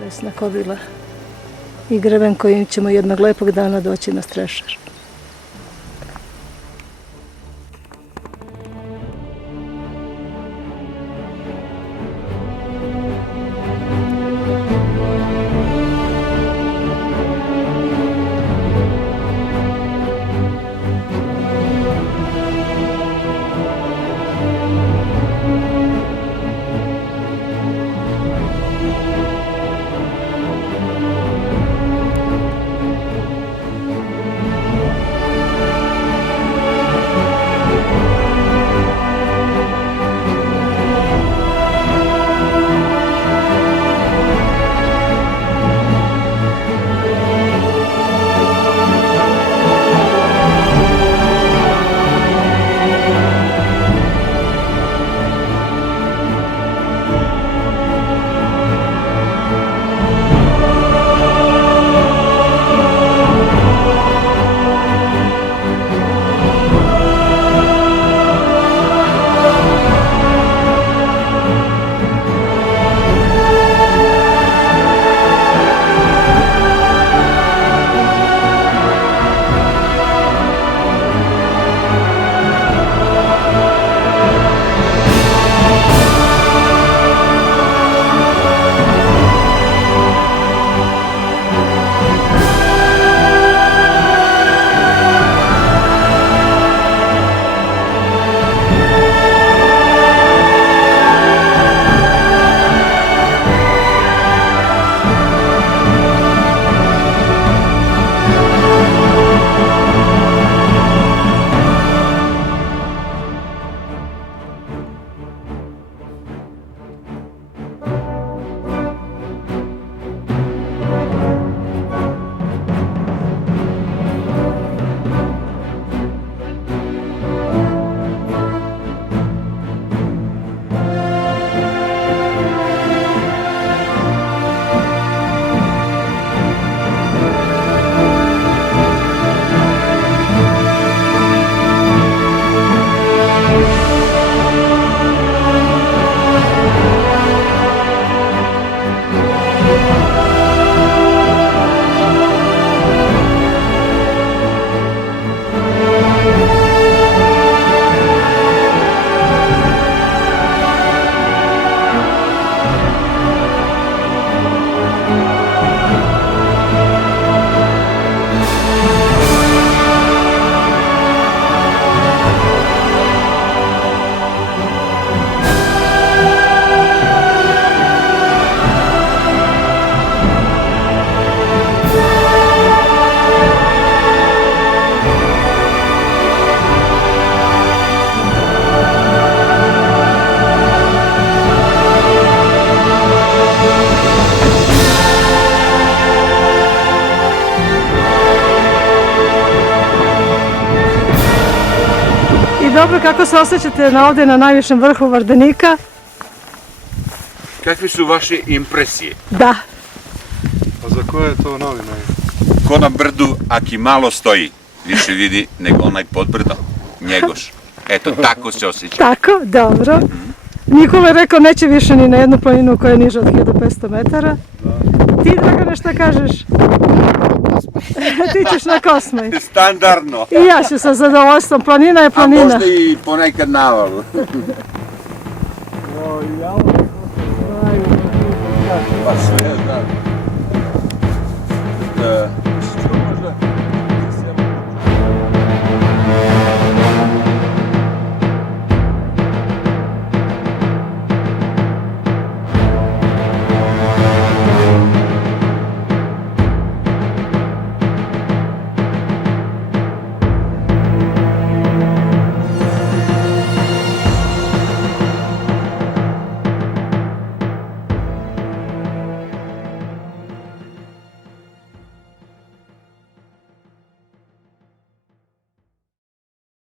Vesna Kovila i greven kojim ćemo jednog lepog dana doći na Strešar. Dobro, kako se osjećate ovdje na najvišem vrhu Vardenika? Kakve su vaše impresije? Da. A za koje je to novinaj? Ko na brdu, aki malo stoji, više vidi nego onaj pod brdom, njegoš. Eto, tako se osjeća. Tako, dobro. Nikola je rekao neće više ni na jednu planinu koja je niža od 1500 metara. Ti, Dragane, šta kažeš? Ti ćeš na Kosmaj. Standardno. I ja ću sa zadovoljstvom. Planina je planina. A možda i ponekad navalu. Pa sve, da.